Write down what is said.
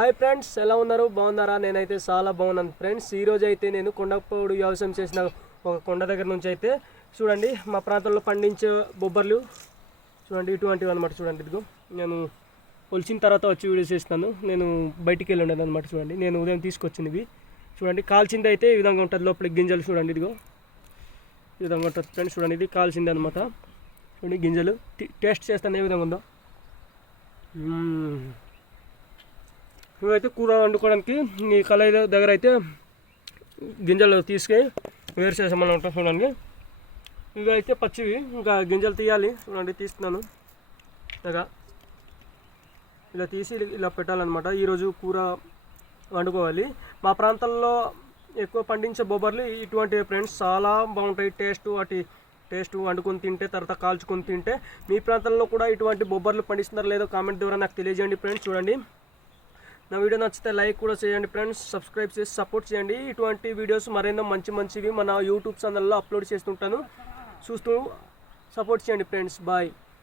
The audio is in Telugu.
హాయ్ ఫ్రెండ్స్ ఎలా ఉన్నారు? బాగున్నారా? నేనైతే చాలా బాగున్నాను ఫ్రెండ్స్ ఈరోజు అయితే నేను కొండపోడు వ్యవసాయం చేసిన ఒక కొండ దగ్గర నుంచి అయితే చూడండి మా ప్రాంతంలో పండించే బొబ్బర్లు చూడండి ఇటువంటివి అనమాట చూడండి ఇదిగో. నేను కొలిచిన తర్వాత వచ్చి వీడియో చేస్తాను నేను బయటికి వెళ్ళి ఉండేది అనమాట చూడండి. నేను ఉదయం తీసుకొచ్చినవి. చూడండి కాల్చింది అయితే ఈ విధంగా ఉంటుంది. లోపల గింజలు చూడండి ఇదిగో. ఈ విధంగా ఉంటుంది ఫ్రెండ్స్ చూడండి ఇది కాల్చింది అనమాట చూడండి గింజలు. టేస్ట్ చేస్తాను ఏ విధంగా ఉందో. ఇవైతే కూర వండుకోవడానికి ఈ కళాయి దగ్గర అయితే గింజలు తీసుకొని వేరు చేసామన్నమాట చూడండి. ఇవి అయితే పచ్చివి ఇంకా గింజలు తీయాలి. చూడండి తీస్తున్నాను. ఇలాగా ఇలా తీసి ఇలా పెట్టాలన్నమాట. ఈరోజు కూర వండుకోవాలి. మా ప్రాంతంలో ఎక్కువ పండించే బొబ్బర్లు ఇటువంటి ఫ్రెండ్స్ చాలా బాగుంటాయి. టేస్ట్ వాటి టేస్ట్ వండుకొని తింటే తర్వాత కాల్చుకొని తింటే మీ ప్రాంతంలో కూడా ఇటువంటి బొబ్బర్లు పండిస్తున్నారో లేదో కామెంట్ ద్వారా నాకు తెలియజేయండి ఫ్రెండ్స్. చూడండి. నా వీడియో నచ్చితే లైక్ కూడా చేయండి ఫ్రెండ్స్ సబ్స్క్రైబ్ చేసి సపోర్ట్ చేయండి. ఇటువంటి వీడియోస్ మరెన్నో మంచి మంచివి మన యూట్యూబ్ ఛానల్లో అప్లోడ్ చేస్తుంటాను. చూస్తూ సపోర్ట్ చేయండి ఫ్రెండ్స్. బాయ్.